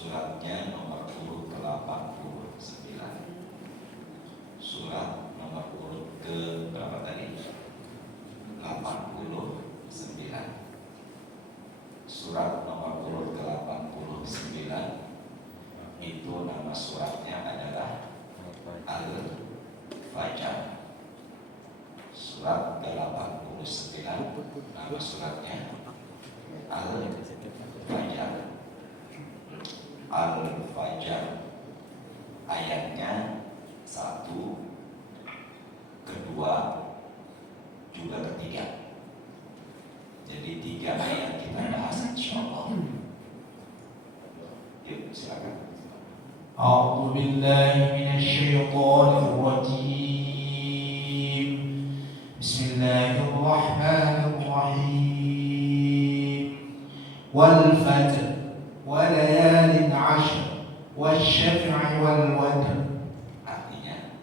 Suratnya nomor urut ke-89. Surat nomor urut ke berapa tadi? 89. Surat nomor urut ke-89 itu nama suratnya adalah Al-Fajr. Surat ke-89 nama suratnya Al-Fajr. Al-Fajr. Ayatnya 1, kedua, juga ketiga. Jadi 3 ayat kita bahas insyaallah. Yuk silakan. A'udzu billahi minasyaitonir rajim. Bismillahirrahmanirrahim. Wal fajr wa layalin 'ashr wasyaf'i wal watr. Artinya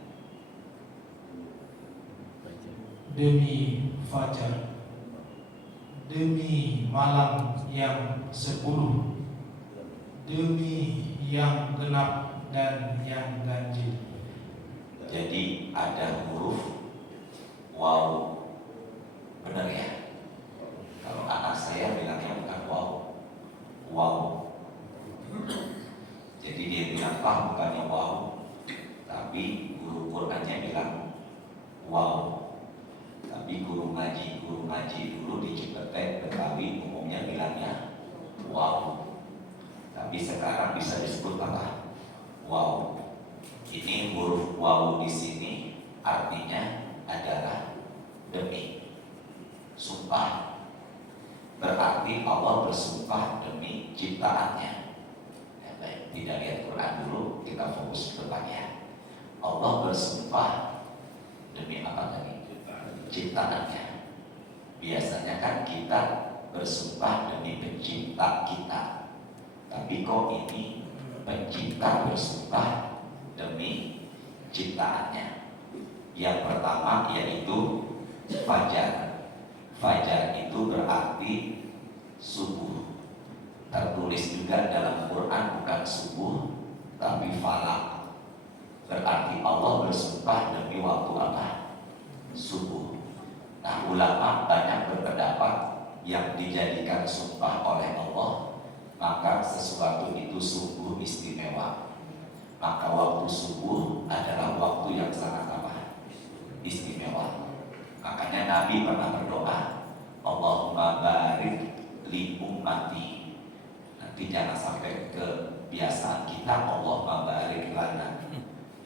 demi fajar, demi malam yang 10, demi yang genap dan yang ganjil. jadi ada huruf waw. Benar ya? Kalau anak saya bilangnya bukan waw, waw. Jadi dia bilang pak bukannya waw, tapi guru Qur'annya bilang waw. Tapi guru ngaji dulu di Cipete Betawi umumnya bilangnya waw. Tapi sekarang bisa disebut apa? Waw. Ini huruf waw di sini artinya adalah demi, sumpah. Berarti Allah bersumpah demi ciptaannya. Ya, baik, tidak lihat Quran dulu, kita fokus ke depan ya. Allah bersumpah demi apa tadi? Ciptaannya. Biasanya kan kita bersumpah demi pencipta kita, tapi kok ini pencipta bersumpah demi ciptaannya. Yang pertama yaitu fajar. Fajar itu berarti subuh. Tertulis juga dalam Quran bukan subuh tapi falak. Berarti Allah bersumpah demi waktu apa? Subuh. Nah, ulama banyak berpendapat yang dijadikan sumpah oleh Allah, maka sesuatu itu sungguh istimewa. Maka waktu subuh adalah waktu yang sangat apa? Istimewa. Makanya Nabi pernah berdoa, Allahumma barik li ummati. Nanti jangan sampai kebiasaan kita, Allahumma barik lana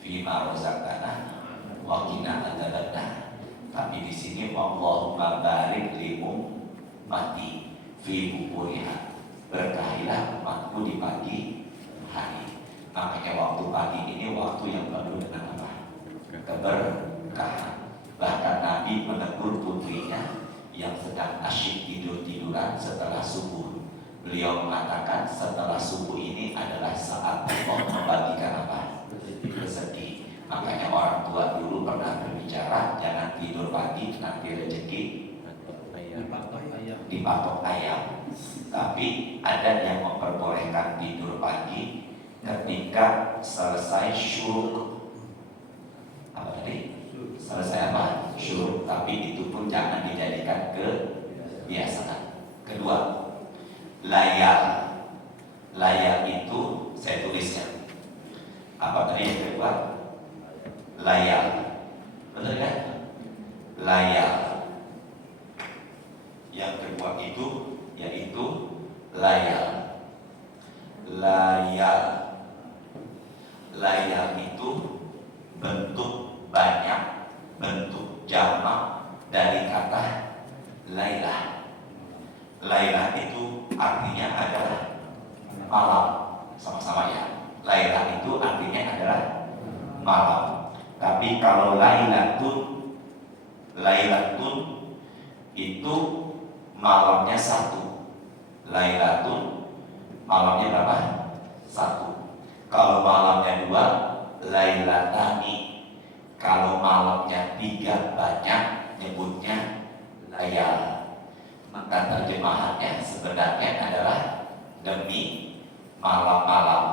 fima razaqtana wa qina adzabannar. Tapi di sini Allahumma barik li ummati fi bukuriha. Berkahilah umatku di pagi hari. Makanya waktu pagi ini waktu yang penuh dengan apa? Keberkahan. Bahkan Nabi menegur putrinya yang sedang asyik tidur-tiduran setelah subuh. Beliau mengatakan setelah subuh ini adalah saat Allah membagikan apa? Rezeki. Makanya orang tua dulu pernah berbicara, jangan tidur pagi nanti rezeki dipatok ayam. Tapi ada yang memperbolehkan tidur pagi ketika selesai syuruk. Apa tadi? Selesai apa? Syuruk. Tapi itu pun jangan dijadikan kebiasaan. Kedua, layal. Layal itu saya tulisnya. Apa tadi yang kedua? Layal. Benar kan? Layal. Yang kedua itu yaitu layal. Layal. Layal itu bentuk banyak, bentuk jamak dari kata Lailah. Lailah itu artinya adalah malam. Sama-sama ya. Lailah itu artinya adalah malam. Tapi kalau Lailatun itu malamnya 1. Lailatun malamnya berapa? 1. Kalau malamnya 2, Lailatani. Kalau malamnya 3 banyak, nyebutnya layal. Maka terjemahannya sebenarnya adalah demi malam-malam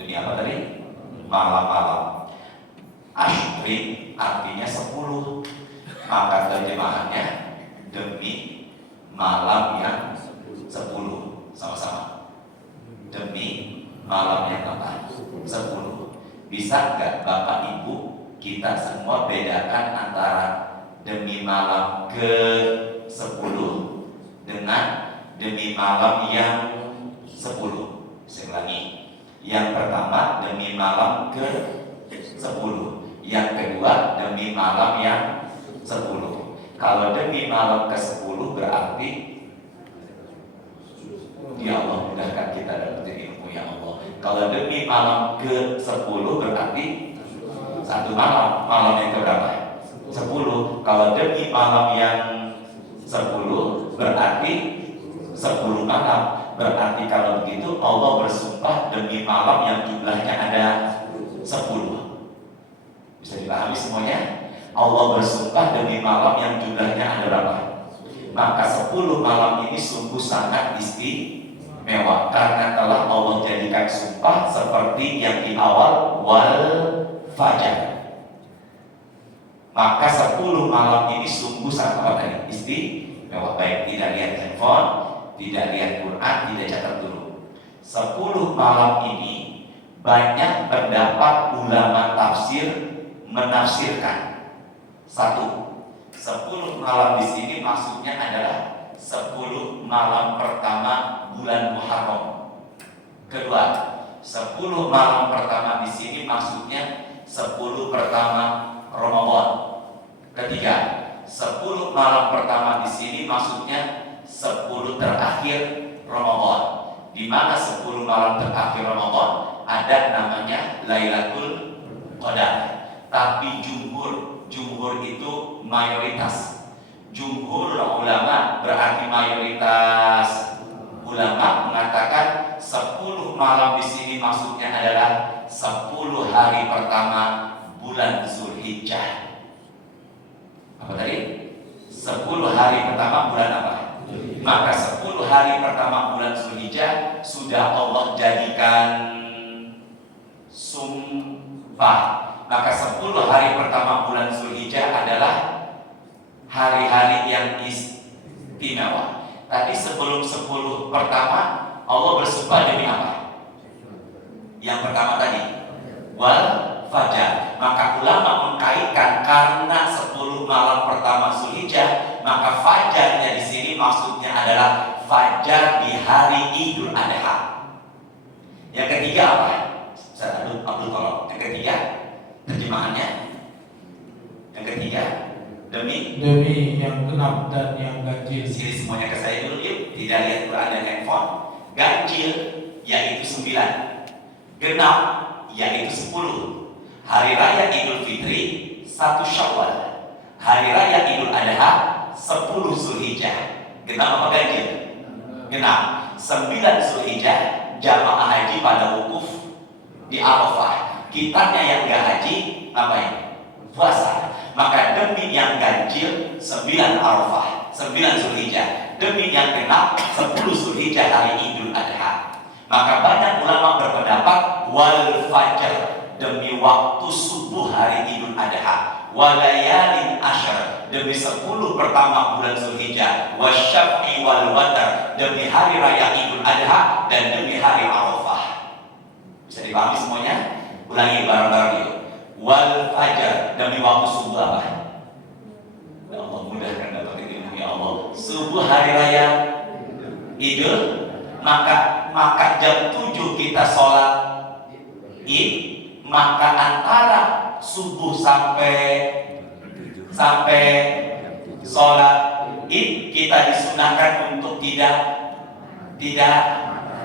Demi apa tadi? Malam-malam. Ashri artinya 10. Maka terjemahannya demi malam yang 10. Sama-sama. Demi malam yang apa? 10. Bisa nggak Bapak Ibu kita semua bedakan antara demi malam ke 10 dengan demi malam yang 10? Saya ulangi. Yang pertama demi malam ke 10. Yang kedua demi malam yang 10. Kalau demi malam ke 10 berarti ya Allah mudahkan kita dapetin ilmu ya Allah. Kalau demi malam ke 10 berarti satu malam. Malam yang keberapa? 10. Kalau demi malam yang 10 berarti 10 malam. Berarti kalau begitu Allah bersumpah demi malam yang jumlahnya ada 10. Bisa dipahami semuanya? Allah bersumpah demi malam yang jumlahnya ada berapa? Maka 10 malam ini sungguh sangat istimewa karena telah Allah jadikan sumpah seperti yang di awal wal fajar. Maka 10 malam ini sungguh sangat istimewa. Baik tidak lihat handphone, tidak lihat Quran, tidak catat dulu. 10 malam ini banyak pendapat ulama tafsir menafsirkan. 10 malam di sini maksudnya adalah 10 malam pertama bulan Muharram. Kedua, 10 malam pertama di sini maksudnya 10 pertama Ramadan. Ketiga, 10 malam pertama di sini maksudnya 10 terakhir Ramadan. Di mana 10 malam terakhir Ramadan ada namanya Lailatul Qadar. Tapi jumhur itu mayoritas. Jumhur ulama berarti mayoritas ulama mengatakan 10 malam di sini maksudnya adalah 10 hari pertama bulan Zulhijjah. Apa tadi? 10 hari pertama bulan apa? Maka 10 hari pertama bulan Zulhijjah sudah Allah jadikan sumpah. Maka 10 hari pertama bulan Zulhijjah adalah hari-hari yang istimewa. Tadi sebelum 10 pertama Allah bersumpah demi apa? Yang pertama tadi wal fajar. Maka ulama mengkaitkan karena 10 malam pertama Zulhijjah, maka fajarnya di sini maksudnya adalah fajar di hari Idul Adha. Yang ketiga apa? Saya Abdul tolong. Yang ketiga terjemahannya. Yang ketiga demi yang genap dan yang ganjil. Sini semuanya ke saya dulu yuk. Tidak lihat Quran dan handphone. Ganjil yaitu 9, genap yaitu 10. Hari Raya Idul Fitri 1 Syawal. Hari Raya Idul Adha 10 Zulhijjah. Genap apa ganjil? Genap. 9 Zulhijjah jamaah haji pada wukuf di Arafah. Kitanya yang gak haji ngapain? Puasa. Maka demi yang ganjil 9 Arafah, 9 Zulhijjah. Demi yang genap 10 Zulhijjah hari Idul Adha. Maka banyak ulama berpendapat wal fajar, demi waktu subuh hari Idul Adha. Walayalin asyar, demi 10 pertama bulan Zulhijjah. Wasyaf'i wal watar, demi hari raya Idul Adha dan demi hari Arafah. Bisa dipahami semuanya? Ulangi bareng-bareng yuk. Wal fajar, demi waktu subuh apa? Ya Allah mudahkan dapat ilmu ya Allah. Subuh hari raya Idul, maka jam 7 kita sholat Id, maka antara subuh sampai sholat Id kita disunahkan untuk tidak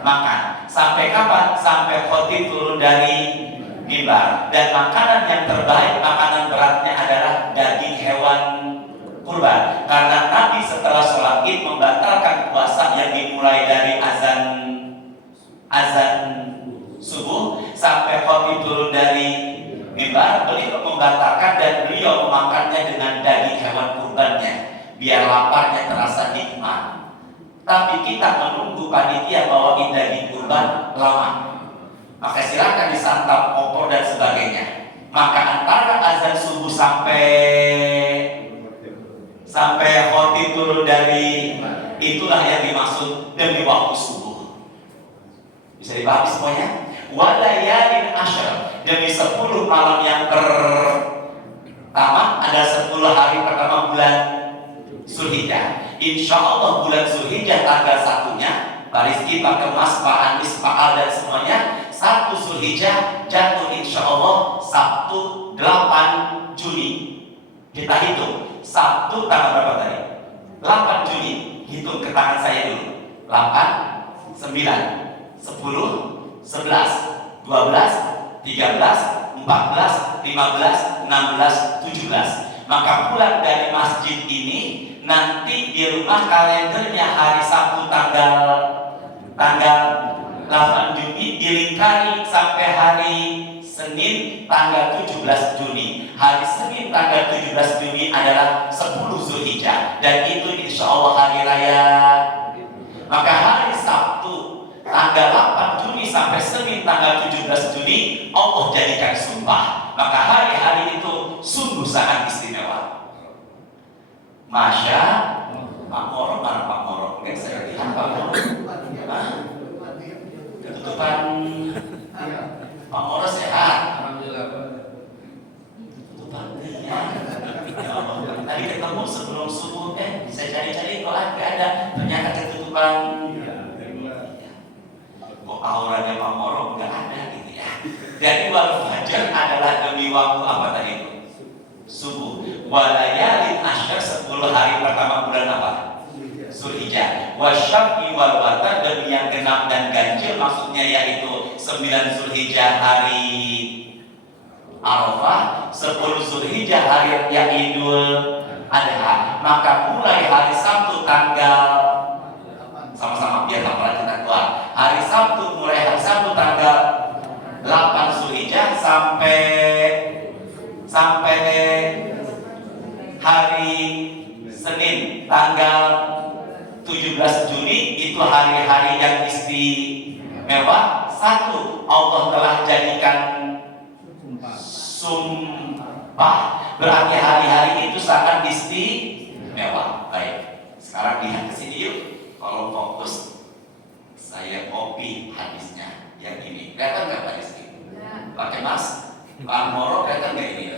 makan. Sampai kapan? Sampai khotib turun dari mimbar. Dan makanan yang terbaik, makanan beratnya adalah daging hewan kurban. Karena Nabi setelah sholat Id membatalkan puasa yang dimulai dari azan subuh sampai khotib turun dari mimbar. Beliau membatalkan dan beliau memakannya dengan daging hewan kurbannya biar laparnya terasa nikmat. Tapi kita menunggu panitia bawain daging kurban lama. Maka silakan paham semuanya? Walayalin asyr, demi 10 malam yang pertama, ada 10 hari pertama bulan Zulhijjah. Insya Allah bulan Zulhijjah tanggal 1-nya, Pak Rizky, Pak Kemas, Pak Andis, Pak Al dan semuanya, 1 Zulhijjah jatuh insya Allah Sabtu 8 Juni. Kita hitung Sabtu tanggal berapa tadi? 8 Juni. Hitung ke tangan saya dulu. 8, 9, 10, 11, 12, 13, 14, 15, 16, 17. Maka pulang dari masjid ini, nanti di rumah kalendernya hari Sabtu tanggal 8 Juni dilingkari sampai hari Senin tanggal 17 Juni. Hari Senin tanggal 17 Juni adalah 10 Zulhijjah, dan itu insya Allah hari raya. Maka hari Sabtu tanggal 8 Juni sampai Senin tanggal 17 Juni Allah jadikan sumpah. Maka hari-hari itu sungguh sangat istimewa. Masya Pak Moro, mana Pak Moro? Enggak, saya lihat Pak Moro. Ketutupan Pak Moro sehat. Ketutupan ya. Tadi ketemu sebelum subuh, saya cari-cari kok nggak ada. Ternyata ketutupan. Kok auranya Pak Moro nggak ada gitu ya. Jadi wal fajar adalah demi waktu apa tadi itu? Subuh. Walayalin asyr, 10 hari pertama bulan apa? Zulhijjah. Wasyaf'i wal watar, demi yang genap dan ganjil, maksudnya yaitu 9 Zulhijjah hari Arafah, 10 Zulhijjah hari yang Idul Adha. Maka mulai hari Sabtu tanggal, sama-sama biar hafalan kita keluar. Hari Sabtu, mulai hari Sabtu tanggal 8 Zulhijjah sampai hari Senin tanggal 17 Juni itu hari-hari yang istimewa. 1, Allah telah jadikan sumpah, berarti hari-hari itu sangat istimewa. Baik, sekarang lihat ke sini yuk. Kalau fokus, saya copy hadisnya yang ini. Kelihatan nggak Pak Rizky? Pakai mas? Pak Moro kelihatan nggak ini?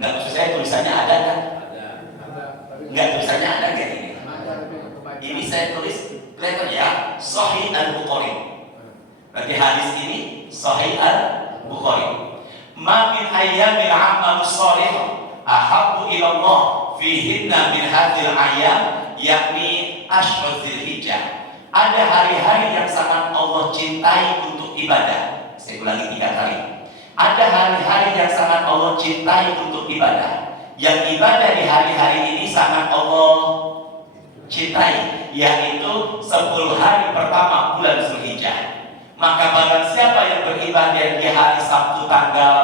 Nggak, maksud saya tulisannya ada kan? Nggak, tulisannya ada nggak ini? Ini saya tulis kelihatan ya, Sahih Al-Bukhari. Berarti hadis ini Sahih Al-Bukhari. Ma min ayyamil amal shalih ahabbu ila Allah fihinna min hadhil ayyam, yakni ashrul Dzulhijjah. Ada hari-hari yang sangat Allah cintai untuk ibadah. Saya ulangi 3 kali. Ada hari-hari yang sangat Allah cintai untuk ibadah. Yang ibadah di hari-hari ini sangat Allah cintai, yaitu 10 hari pertama bulan Zulhijjah. Maka barang siapa yang beribadah di hari Sabtu tanggal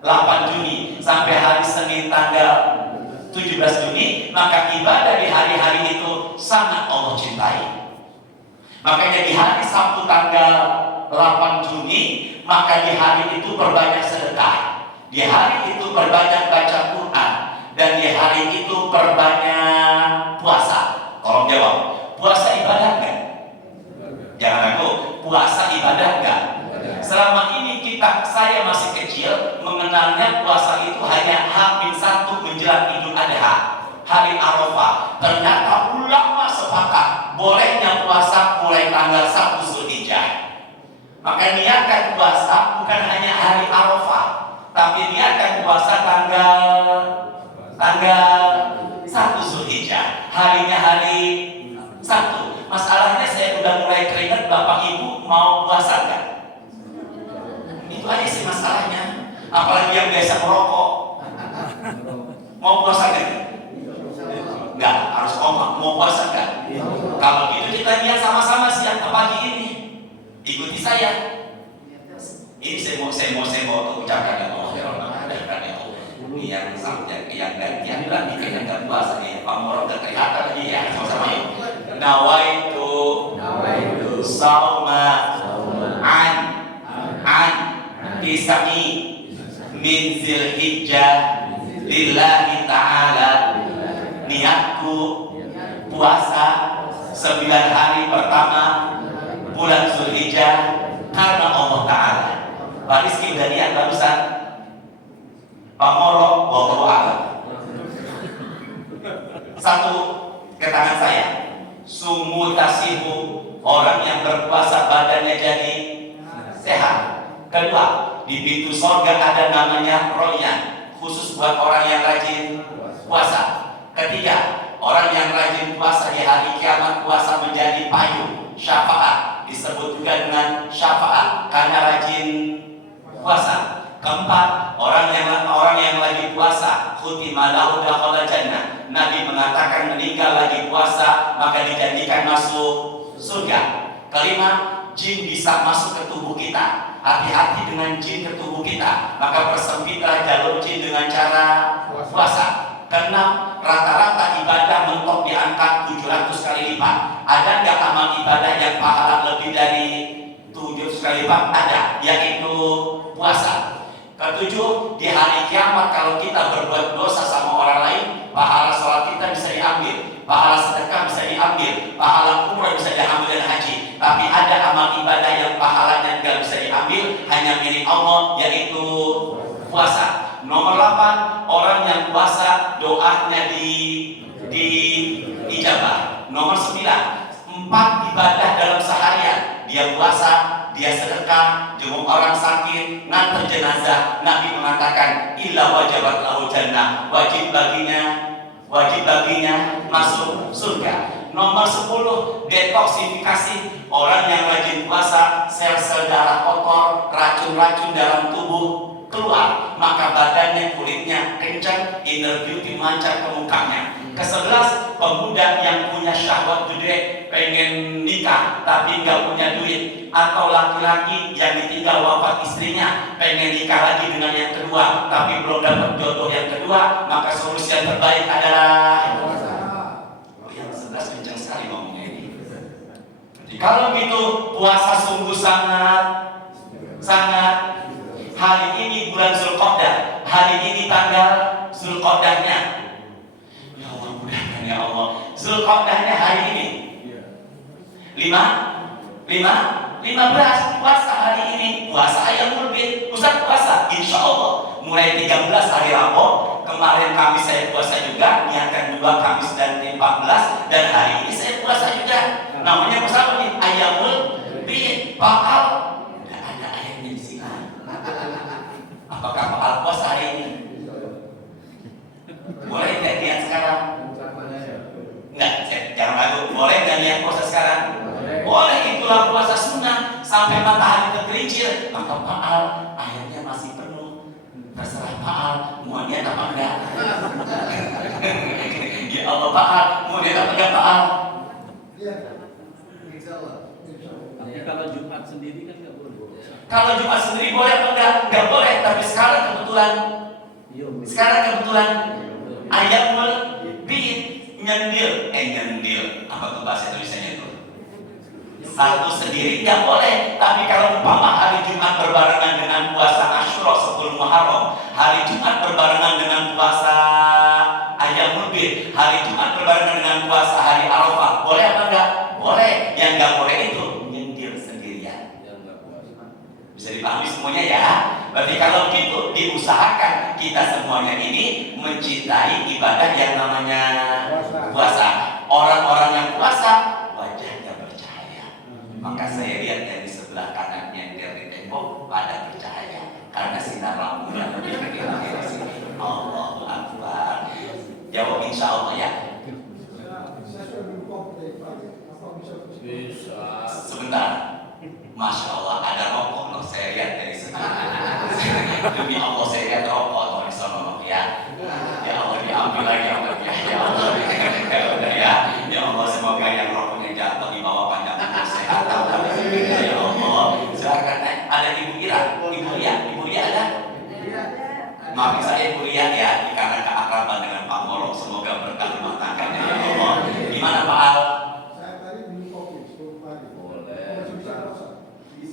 8 Juni sampai hari Senin tanggal 17 Juni, maka ibadah di hari-hari itu sangat Allah cintai. Makanya di hari Sabtu tanggal 8 Juni, maka di hari itu perbanyak sedekah, di hari itu perbanyak baca Quran, dan di hari itu perbanyak puasa. Tolong jawab, puasa ibadah enggak? Jangan ragu, puasa ibadah enggak? Selama ini saya masih kecil mengenalnya puasa itu hanya H-1 menjelang Idul Adha, hari Arafah. Ternyata ulama sepakat bolehnya puasa mulai tanggal 1 Zulhijjah. Maka niatkan puasa bukan hanya hari Arafah, tapi niatkan puasa tanggal 1 Zulhijjah, harinya hari Sabtu. Masalahnya saya udah mulai keringat, Bapak Ibu mau puasa enggak? Itu aja sih masalahnya. Apalagi yang biasa merokok, mau puasa enggak? Enggak, harus kompak. Mau puasa enggak? Kalau gitu kita niat sama-sama siang ke pagi ini. Ikuti saya. Ini saya mau ucapkan ya Allah, ya Allah, karena itu ini yang sampai yang gantian lagi kayaknya nggak puasa nih. Pak Moro nggak kelihatan lagi ya, sama-sama yuk. Nawaitu sauma an tisai min Dzulhijjah lillahi ta'ala. Niatku puasa 9 hari pertama bulan Zulhijjah karena Allah Ta'ala. Pak Rizky udah lihat barusan Pak Moro wallahu a'lam. Satu ke tangan saya, sumu tasihu, orang yang berpuasa badannya jadi sehat. Kedua, di pintu sorga ada namanya royan, khusus buat orang yang rajin puasa. Ketiga, orang yang rajin puasa di hari kiamat puasa menjadi payung, syafaat, disebut juga dengan syafaat karena rajin puasa. Keempat, orang yang lagi puasa, khutima lahu dakhala jannah. Nabi mengatakan meninggal lagi puasa maka dijanjikan masuk surga. Kelima, jin bisa masuk ke tubuh kita. Hati-hati dengan jin ke tubuh kita, maka persempitlah jalur jin dengan cara puasa. Keenam, rata-rata ibadah mentok diangkat 700 kali lipat. Ada nggak amal ibadah yang pahala lebih dari 700 kali lipat? Ada, yaitu puasa. Ketujuh, di hari kiamat kalau kita berbuat dosa sama orang lain, pahala sholat kita bisa diambil, pahala sedekah bisa diambil, pahala umrah bisa diambil dan haji. Tapi ada amal ibadah yang pahalanya nggak bisa diambil, hanya milik Allah, yaitu puasa. Nomor 8, orang yang puasa doanya ijabah. Nomor 9, 4 ibadah dalam seharian. Dia puasa, dia sedekah, jenguk orang sakit, ngantar jenazah. Nabi mengatakan illa wajabat lahu jannah, wajib baginya masuk surga. Nomor 10, detoksifikasi. Orang yang rajin puasa, sel-sel darah kotor, racun-racun dalam tubuh keluar, maka badannya, kulitnya kencang, inner beauty mancar ke mukanya. Ke-11, pemuda yang punya syahwat gede, pengen nikah tapi nggak punya duit, atau laki-laki yang ditinggal wafat istrinya, pengen nikah lagi dengan yang kedua tapi belum dapat jodoh yang kedua, maka solusi yang terbaik adalah yang 11 kencang sekali ngomongnya ini. Jadi kalau gitu puasa sungguh sangat hari ini bulan Zulqa'dah, hari ini tanggal Zulqa'dahnya. Ya Allah, mudahkan ya Allah. Zulqa'dahnya hari ini 15 puasa hari ini, puasa Ayyamul Bid. Ustaz puasa, insya Allah mulai 13 hari Rabu. Kemarin Kamis saya puasa juga, niatkan 2 Kamis dan 14, dan hari ini saya puasa juga. Namanya puasa apa nih? Ayyamul Bid. Pakal, nggak ada ayatnya di sini. Apakah pakal puasa hari ini? Boleh nggak niat sekarang? Enggak, jangan ragu. Boleh nggak niat puasa sekarang? Boleh, itulah puasa sunnah sampai matahari tergelincir. Maka paal ayatnya masih penuh. Terserah paal mau niat apa enggak. Ya Allah, paal mau niat apa enggak paal? Tapi kalau Jumat sendiri kan nggak boleh. Kalau Jumat sendiri boleh apa enggak? Enggak boleh. Tapi sekarang kebetulan Ayyamul Bid, nyendil. Apa tuh bahasa Indonesianya itu? Satu sendiri nggak boleh. Tapi kalau umpama hari Jumat berbarengan dengan puasa Asyura 10 Muharram, hari Jumat berbarengan dengan puasa Ayyamul Bid, hari Jumat berbarengan dengan puasa hari Arafah, boleh apa enggak? Boleh. Yang nggak boleh itu nyendil sendirian. Bisa dipahami semuanya ya? Berarti kalau gitu diusahakan kita semuanya ini mencintai ibadah yang namanya puasa. Orang-orang yang puasa wajahnya bercahaya. Maka saya lihat dari sebelah kanannya dari tembok pada bercahaya karena sinar lampunya lebih kecil dari sini. Allahu Akbar. Jawab insya Allah ya. Sebentar. Masya Allah, ada rokok loh, saya lihat dari sini. Demi Allah saya lihat rokok loh di sana loh ya. Ya Allah, diambil lagi Allah ya. Ya Allah, ya udah ya. Ya Allah, semoga yang rokoknya jatuh di bawah panjang umur sehat. Ya Allah, silakan. Ada Ibu Ira, Ibu Ria ada? Maaf saya Ibu Ria ya, karena keakraban dengan Pak Moro, semoga berkah rumah tangganya ya Allah. Gimana Pak Al?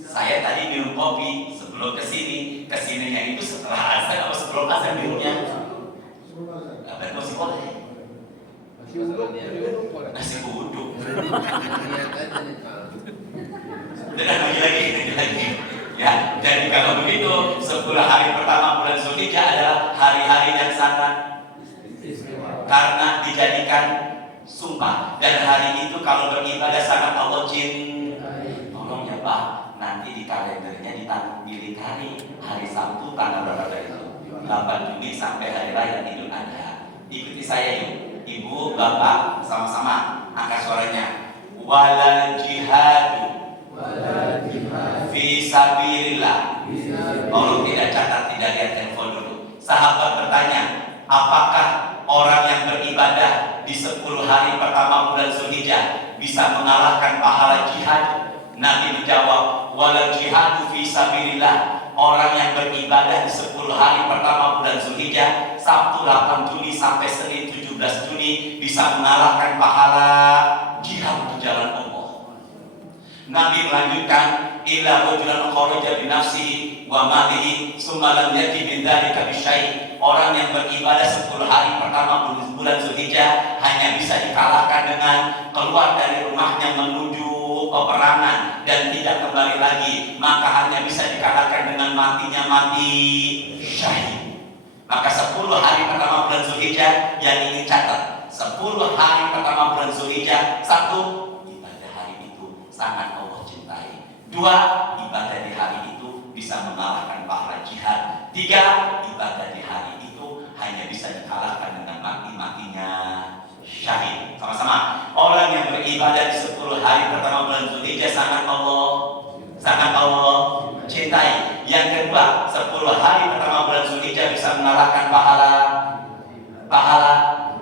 Saya tadi minum kopi sebelum kesininya itu setelah azan atau sebelum azan minumnya? Berarti masih boleh. Masih wudhu. Dan lagi. Ya, jadi kalau begitu 10 hari pertama bulan Zulhijjah adalah hari-hari yang sangat karena dijadikan sumpah, dan hari itu kalau beribadah sangat Allah cintai. Tolong ya Pak, nanti di kalendernya ditampilkan hari Sabtu tanggal berapa itu? 8 Juni sampai hari raya Idul Adha. Ikuti saya yuk, Ibu, Bapak, sama-sama angkat suaranya. Walal jihadu fi sabilillah. Tolong tidak catat, tidak lihat handphone dulu. Sahabat bertanya, apakah orang yang beribadah di 10 hari pertama bulan Zulhijjah bisa mengalahkan pahala jihad? Nabi menjawab, walal jihadu fi sabilillah. Orang yang beribadah di 10 hari pertama bulan Zulhijjah, Sabtu 8 Juni sampai Senin 17 Juni, bisa mengalahkan pahala jihad di jalan Allah. Nabi melanjutkan, ila rajulan kharaja bi nafsihi wa malihi tsumma lam yati min dzalika bi syai'. Orang yang beribadah 10 hari pertama bulan Zulhijjah hanya bisa dikalahkan dengan keluar dari rumahnya menuju peperangan dan tidak kembali lagi, maka hanya bisa dikalahkan dengan matinya mati syahid. Maka 10 hari pertama bulan Zulhijjah yang ingin catat, 10 hari pertama bulan Zulhijjah, satu, ibadah hari itu sangat Allah cintai. 2, ibadah di hari itu bisa mengalahkan pahala jihad. 3, ibadah di hari itu hanya bisa dikalahkan dengan mati-matinya syahid. Sama-sama, orang yang beribadah di 10 hari pertama bulan Zulhijjah sangat Allah cintai. Yang kedua, 10 hari pertama bulan Zulhijjah bisa mengalahkan pahala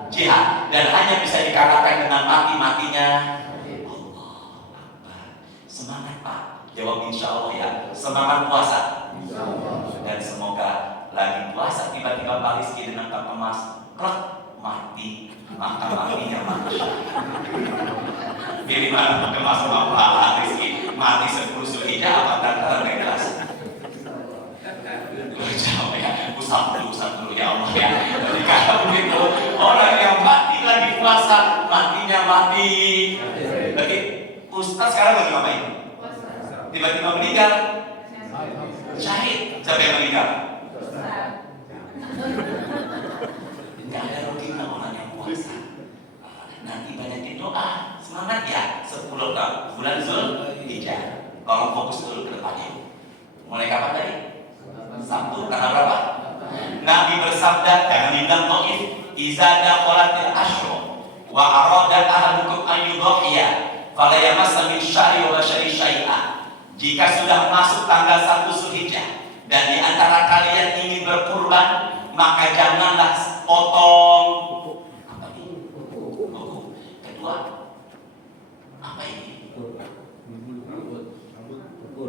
jihad, dan hanya bisa dikalahkan dengan mati-matinya Allah Akbar. Semangat Pak, jawab insya Allah ya. Semangat puasa. Dan semoga lagi puasa tiba-tiba Pak Rizky dengan Pak Emas mati, maka matinya mati. Pilih mana Pak Emas sama Pak Rizky, mati 10 Zulhijjah apa tanda jelas? Jawab ya, usap dulu ya Allah ya. Jadi kalau begitu, orang yang mati lagi puasa, matinya mati. Berarti Ustaz sekarang lagi ngapain? Tiba-tiba meninggal, syahid. Siapa yang meninggal? Tidak ada ruginya orang yang puasa. Nanti banyakin doa, semangat ya. 10 bulan Zulhijjah. Tolong fokus dulu ke depannya. Mulai kapan tadi? Sabtu tanggal berapa? Nabi bersabda, jangan dibilang dhaif, iza daqalatil asyru wa arada ahadukum an yudhiya fala yamassa min syahri wa syahri syai'a. Jika sudah masuk tanggal 1 Zulhijjah dan di antara kalian ingin berkurban, maka janganlah potong apa ini? Kedua, apa ini?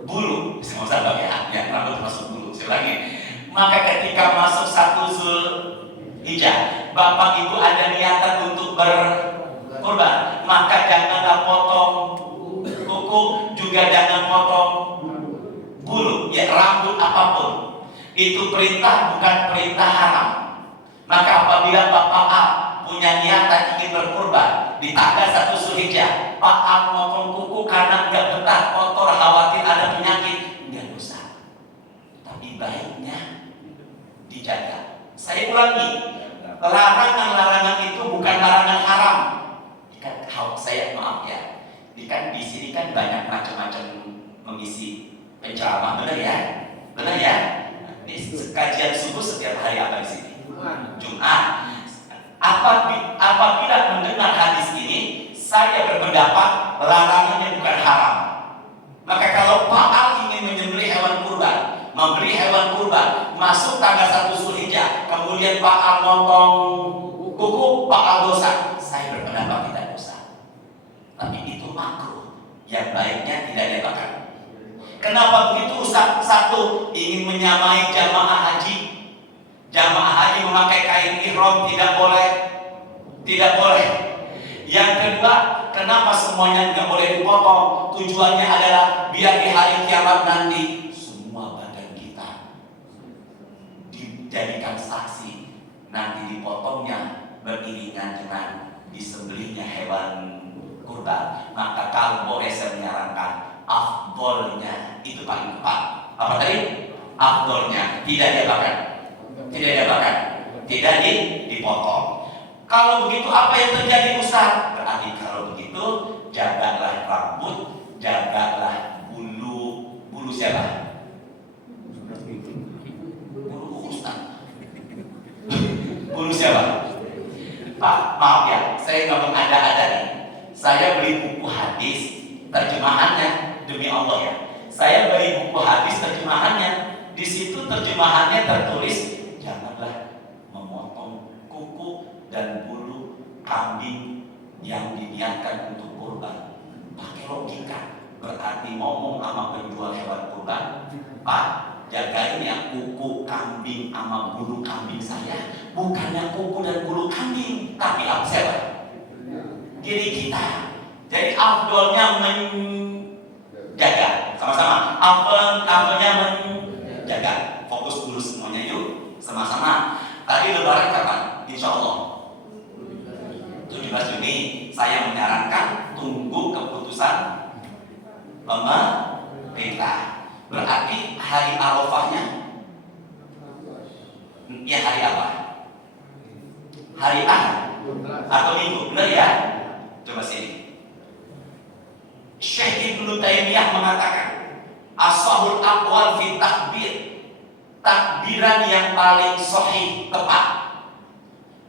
Bulu. Bisa usah bang ya, rambut masuk bulu. Lagi. Maka ketika masuk 1 Zulhijjah, Bapak Ibu ada niatan untuk berkurban, maka janganlah potong kuku, juga jangan potong bulu, ya rambut apapun. Itu perintah, bukan perintah haram. Maka apabila Bapak A punya niatan ingin berkurban di tanggal 1 Zulhijjah, Pak A potong kuku karena nggak betah, kotor, khawatir ada penyakit, nggak dosa. Tapi baiknya dijaga. Saya ulangi, larangan-larangan itu bukan larangan haram. Kan saya maaf ya, kan di sini kan banyak macam-macam mengisi penceramah, benar ya? Benar ya? Di kajian subuh setiap hari apa di sini? Jumat. Apabila mendengar hadis ini, saya berpendapat larangannya bukan haram. Maka kalau Pak Al ingin menyembelih hewan kurban, memberi hewan kurban, masuk tanggal 1 Zulhijjah, kemudian Pak Al motong kuku, Pak Al dosa. Saya berpendapat tidak dosa. Tapi itu makruh. Yang baiknya tidak dilakukan. Kenapa begitu Ustaz? Satu, ingin menyamai jamaah haji. Jamaah haji memakai kain ihram tidak boleh. Tidak boleh. Yang kedua, kenapa semuanya nggak boleh dipotong? Tujuannya adalah biar di hari kiamat nanti semua badan kita dijadikan saksi, nanti dipotongnya beriringan dengan disembelihnya hewan kurban. Maka kalau boleh saya menyarankan, afdolnya itu paling tepat. Apa tadi? Afdolnya tidak diapakan, tidak dipotong. Kalau begitu apa yang terjadi Ustaz? Berarti kalau begitu jagalah rambut, jagalah bulu siapa? Bulu Ustaz. Bulu siapa? Pak, maaf ya, saya nggak mengada-ada nih. Saya beli buku hadis terjemahannya, demi Allah ya. Saya beli buku hadis terjemahannya. Di situ terjemahannya tertulis janganlah memotong kuku dan bulu kambing yang diniatkan untuk kurban. Pakai logika, berarti ngomong sama penjual hewan kurban, Pak, jagain ya kuku kambing sama bulu kambing saya, bukannya kuku dan bulu kambing, tapi apa siapa? Diri kita. Jadi afdolnya menjaga, sama-sama. Afdolnya menjaga. Fokus dulu semuanya yuk, sama-sama. Tadi lebaran kapan? Insya Allah 17 Juni. Saya menyarankan tunggu keputusan pemerintah. Berarti hari Arafahnya ya hari apa? Hari Ahad atau Minggu, benar ya? Coba sini. Syekh Ibnu Taimiyah mengatakan ashahul aqwal fi takbir, takbiran yang paling sahih tepat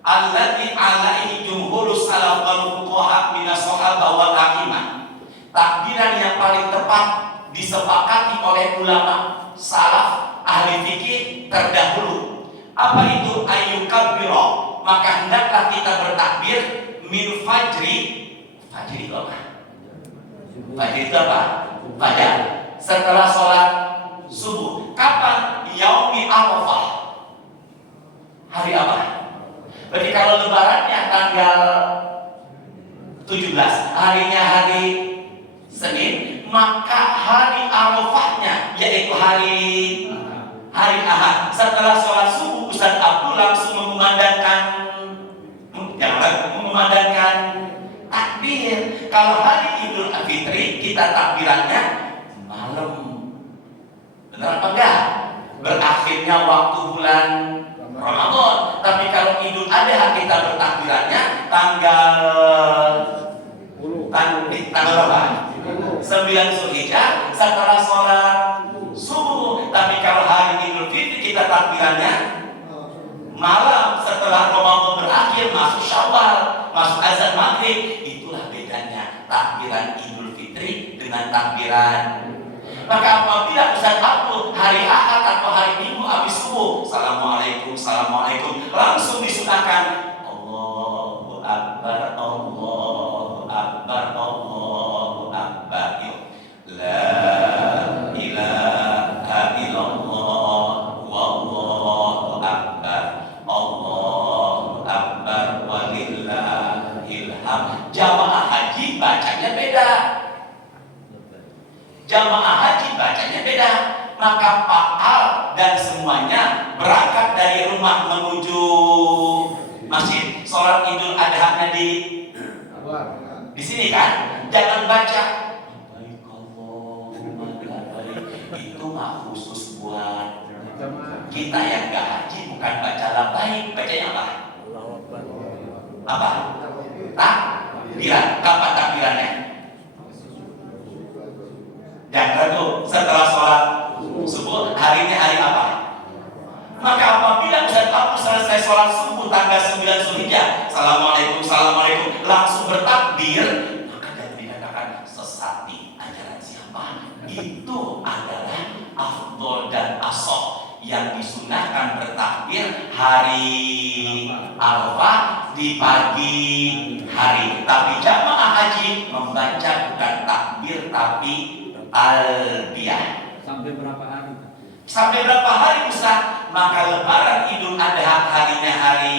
alladzi alaihi jumhurus salaf wal fuqaha min as-sahabah wal a'imah, takbiran yang paling tepat disepakati oleh ulama salaf ahli fikih terdahulu. Apa itu ayyukabbira? Maka hendaklah kita bertakbir min fajri. Fajri itu apa? Fajri itu apa? Fajar. Setelah sholat subuh. Kapan? Yaumi Arafah. Hari apa? Berarti kalau lebarannya tanggal 17, harinya hari Senin, maka hari Arafahnya yaitu hari Ahad. Setelah sholat subuh, Ustaz Abdul langsung memandangkan takbir. Kalau hari Idul Fitri kita takbirannya malam. Benar apa enggak? Berakhirnya waktu bulan Ramadan. Tapi kalau Idul Adha kita bertakbirannya tanggal berapa? 9 Zulhijjah setelah sholat subuh. Tapi kalau hari Idul Fitri kita takbirannya malam setelah Ramadan berakhir, masuk Syawal, masuk azan maghrib. Itulah bedanya takbiran Idul Fitri dengan takbiran. Maka apabila Ustaz Abdul hari Ahad atau hari Minggu habis subuh, Assalamualaikum, langsung disunahkan Allahu Akbar, Allahu Akbar, Allahu Akbar. La ilaha illallah wallahu akbar, Allahu akbar walillahil hamd. Jamaah haji bacanya beda. Maka Pak Al dan semuanya berangkat dari rumah menuju masjid. Sholat Idul Adha di sini kan. Jangan baca itu mah khusus buat kita yang gak haji, bukan baca labbaik. Bacanya apa? Apa? Takbiran. Kapan takbirannya? Jangan ragu, setelah sholat subuh. Harinya hari apa? Maka apabila Ustaz Abdul selesai sholat subuh tanggal 9 Zulhijjah, Assalamualaikum, langsung bertakbir, maka jangan dikatakan sesat di ajaran siapa. Itu adalah afdol dan ashah yang disunahkan bertakbir hari Arafah di pagi hari. Tapi jamaah haji membaca bukan takbir tapi albiyah. Sampai berapa hari? Sampai berapa hari Ustaz? Maka lebaran Idul Adha harinya hari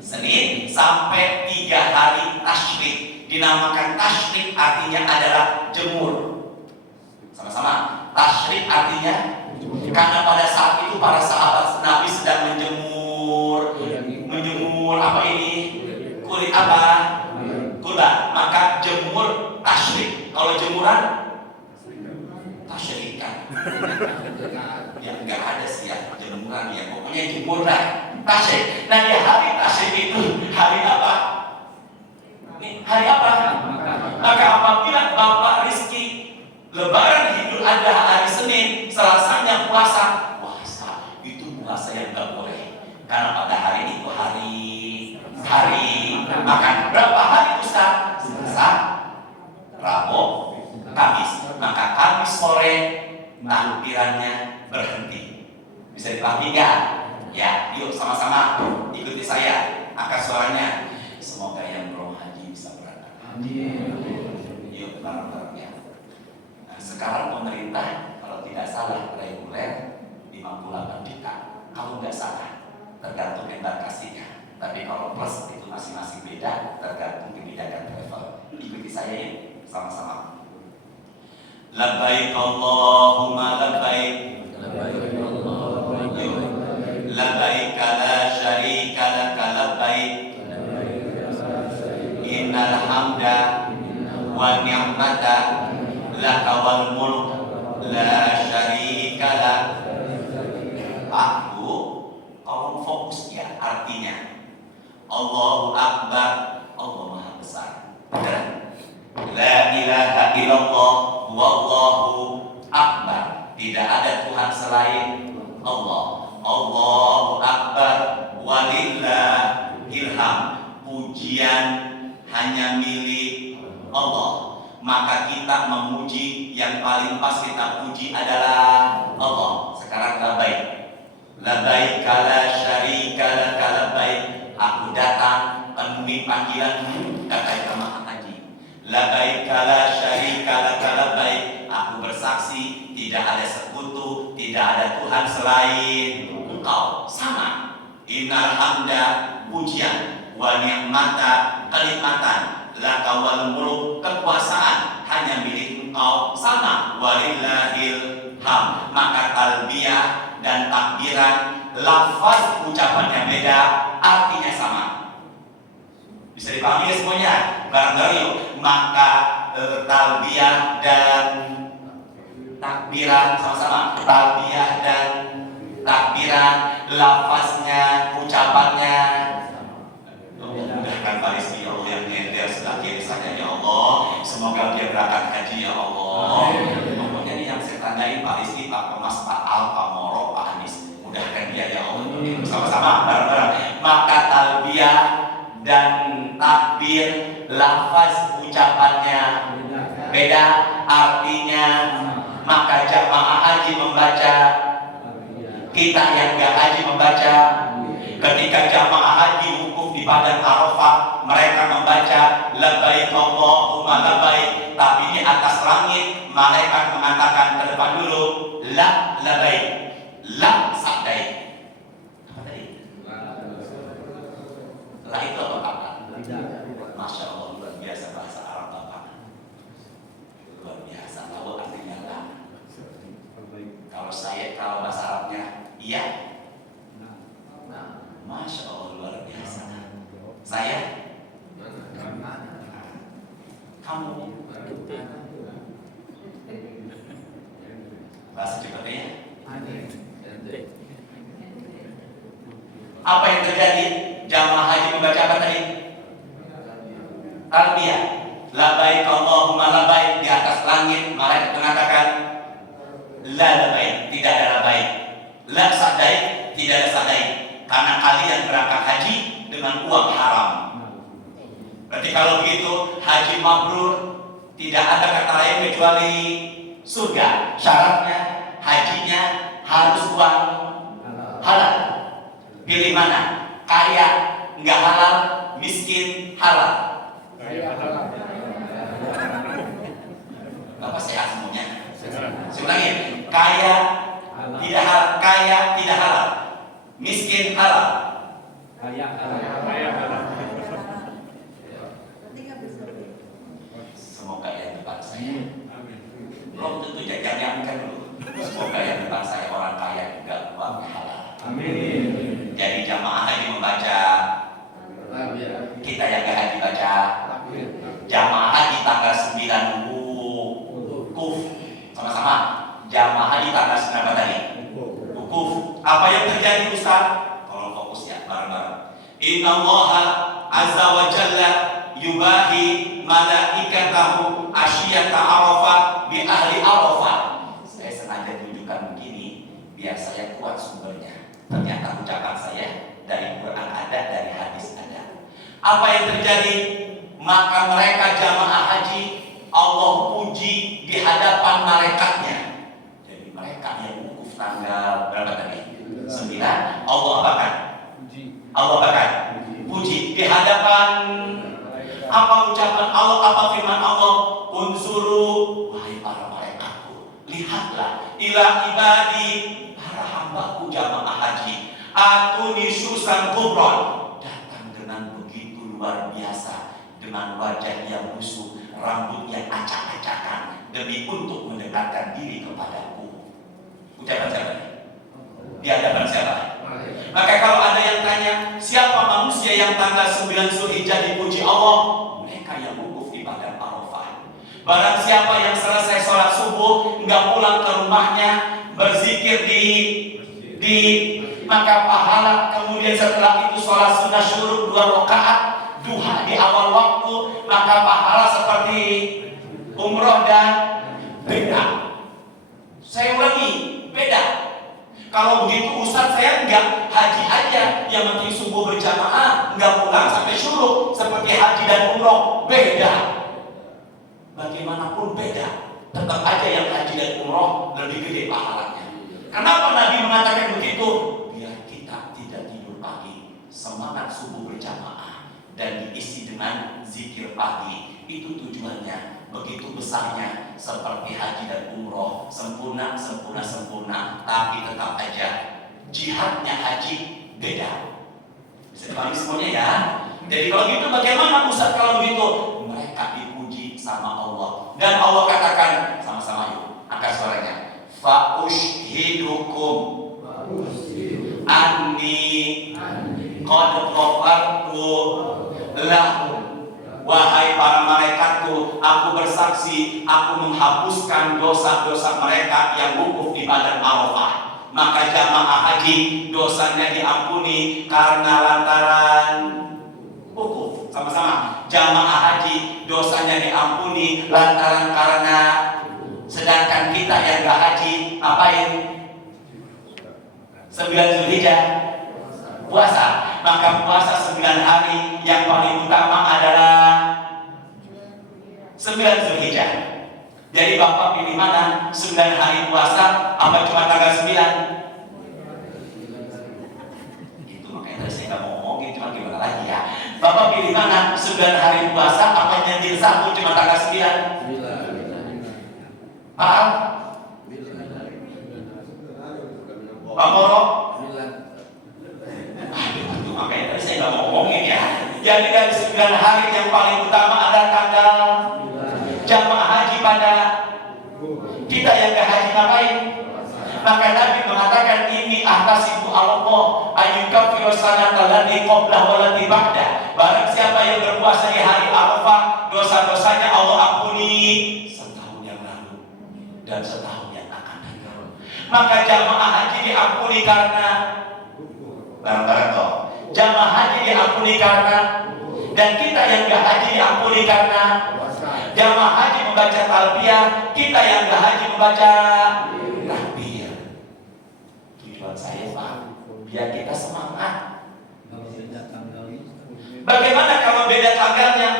Senin sampai 3 hari tasyrik. Dinamakan tasyrik artinya adalah jemur. Sama-sama. Tasyrik artinya karena pada saat itu para sahabat Nabi sedang menjemur apa ini? Kulit apa? Kurban. Maka jemur tasyrik. Kalau jemuran Ya nggak ada sih ya jemuran ya, pokoknya jemuran tasyrik. Nah di hari tasyrik itu hari apa? Ini hari apa? Maka apabila Bapak Rizky Lebaran Idul Adha hari Senin, Selasanya puasa itu puasa yang nggak boleh, karena pada hari itu hari makan. Berapa hari Ustaz? Selasa, Rabu, Kamis. Maka Kamis sore takbirannya berhenti. Bisa dipahami nggak? Ya, yuk sama-sama ikuti saya. Angkat suaranya. Semoga yang belum haji bisa berangkat. Yuk bareng-bareng ya. Nah, sekarang pemerintah kalau tidak salah reguler 58 juta. Kalau nggak salah, tergantung embarkasinya. Tapi kalau plus itu masing-masing beda, tergantung kebijakan travel. Ikuti saya ya, sama-sama. Labbaik Allahumma labbaik, labbaik la syarika laka labbaik, innal hamda wa ni'mata laka wal mulk la syarika lak. Pak, Bu, tolong fokus ya artinya. Allahu Akbar, Allah Maha Besar. La ilaha illallah wallahu akbar. Tidak ada Tuhan selain Allah. Allahu Akbar walillahil hamd. Pujian hanya milik Allah. Maka kita memuji, yang paling pas kita puji adalah Allah. Sekarang labbaik. Labbaik la syarika laka labbaik. Aku datang penuhi panggilanmu, kata jamaah haji. Labbaik la syarika laka labbaik. Aku bersaksi tidak ada sekutu, tidak ada Tuhan selain Engkau. Sama. Innal hamda, pujian, wa ni'mata, kenikmatan, laka wal mulk, kekuasaan hanya milik Engkau. Sama. Walillahil hamd. Maka talbiyah dan takbiran, lafaz ucapannya beda, artinya sama. Bisa dipahami ya semuanya? Bareng-bareng yuk. Maka talbiyah dan takbiran sama-sama. Talbiyah dan takbiran, lafaznya, ucapannya. Mudahkan Pak Rizky, ya Allah, yang nyender sebelah kiri saja ya Allah. Semoga dia berangkat haji ya Allah. Pokoknya ini yang saya tandain Pak Rizky, Pak Thomas, Pak Al, Pak Moro, Pak Anies. Mudahkan dia ya Allah. Sama-sama bareng-bareng. Maka talbiyah dan takbir, lafaz ucapannya beda, artinya. Maka jamaah haji membaca, kita yang gak haji membaca. Ketika jamaah haji wukuf di padang Arafah, mereka membaca labbaik Allahumma labbaik. Tapi di atas langit malaikat mengatakan ke depan dulu, la labbaik, la sa'daik. Apa tadi? La itu apa kata? Masya Allah, luar biasa bahasa Arab Bapak. Luar biasa, tahu artinya la. Kalau bahasa Arabnya iya. Masya Allah, luar biasa. Saya, kamu, bahasa cepatnya. Apa yang terjadi? Jamaah haji membaca apa tadi? Talbiyah. Labbaik Allahumma labbaik. Di atas langit malaikat mengatakan la labbaik, tidak ada labbaik. La sa'daik, tidak ada sa'daik. Karena kalian berangkat haji dengan uang haram. Berarti kalau begitu haji mabrur, tidak ada kata lain kecuali surga. Syaratnya hajinya harus uang halal. Pilih mana? Kaya nggak halal, miskin halal. Bapak sehat semuanya. Saya ulangi, kaya tidak halal, kaya tidak halal, miskin halal. Semoga yang depan saya. Belum tentu jangan dulu. Semoga yang depan saya orang kaya juga uangnya halal. Amin. Jadi jamaah haji membaca, kita yang gak haji baca. Jamaah haji tanggal 9 wukuf, sama-sama. Jamaah haji tanggal Apa yang terjadi Ustaz? Tolong fokus ya, bareng-bareng. Innallaha azza wa jalla yubahi malaikatahu asyiyata Arafah bi ahli Arafah. Saya sengaja tunjukkan begini biar saya kuat sumbernya. Ternyata ucapan saya dari Quran ada, dari hadis ada. Apa yang terjadi? Maka mereka jamaah haji Allah puji di hadapan malaikatnya. Jadi mereka yang wukuf tanggal berapa tadi? 9. Allah apakan? Allah apakan? Puji di hadapan. Apa ucapan Allah? Apa firman Allah? Unzuru, wahai para malaikatku, lihatlah ila ibadi, para hambaku jamaah haji. Atuni susan kubron, datang dengan begitu luar biasa, dengan wajah yang busuk, rambut yang acak-acakan, demi untuk mendekatkan diri kepadaku. Ucapan siapa? Di hadapan siapa? Maka kalau ada yang tanya, siapa manusia yang tanggal 9 Zulhijjah dipuji Allah? Mereka yang wukuf di padang Arafah. Barang siapa yang selesai sholat subuh nggak pulang ke rumahnya, berzikir di maka pahala, kemudian setelah itu sholat sunnah syuruk 2 rakaat, duha di awal waktu, maka pahala seperti umroh dan beda. Saya ulangi, beda. Kalau begitu Ustaz, saya enggak haji aja, yang penting subuh berjamaah, enggak pulang sampai syuruk, seperti haji dan umroh. Beda. Bagaimanapun beda, tetap aja yang haji dan umroh lebih gede pahalanya. Kenapa Nabi mengatakan begitu? Biar kita tidak tidur pagi, semangat subuh berjamaah dan diisi dengan zikir pagi. Itu tujuannya. Begitu besarnya seperti haji dan umroh, sempurna, tapi tetap aja jihadnya haji beda. Bisa dipahami semuanya ya. Jadi kalau gitu bagaimana Ustaz kalau begitu? Mereka dipuji sama Allah dan Allah katakan, sama-sama yuk angkat suaranya, fa ushhidukum anni qad ghafartu lahum. Wahai para malaikatku, aku bersaksi, aku menghapuskan dosa-dosa mereka yang wukuf di padang Arafah. Maka jamaah haji dosanya diampuni karena lantaran wukuf. Sama-sama, jamaah haji dosanya diampuni lantaran karena. Sedangkan kita yang gak haji ngapain? 9 Zulhijjah puasa. Maka puasa 9 hari yang paling utama adalah 9 Zulhijjah. Jadi Bapak pilih mana? 9 hari puasa apa cuma tanggal 9? Itu makanya tadi saya gak mau ngomongin, cuma gimana lagi ya. Bapak pilih mana? 9 hari puasa apa nyanyi satu cuma tanggal 9? Paham? Pak Moro? Aduh, makanya tadi saya nggak mau ngomongin ya. Jadi dari 9 hari yang paling utama ada tanggal jamaah haji pada kita yang gak haji ngapain? Maka Nabi mengatakan ini ahtasibu Allah ayyukaffiru sanata allati qablah wa allati ba'da. Barang siapa yang berpuasa di hari Arafah, dosa-dosanya Allah ampuni setahun yang lalu dan setahun yang akan datang. Maka jamaah haji diampuni karena barang-barang toh. Jamaah haji diampuni karena, dan kita yang gak haji diampuni karena. Jamaah haji membaca talbiyah, kita yang gak haji membaca takbir. Tujuan saya Pak, biar kita semangat. Bagaimana kalau beda tanggalnya?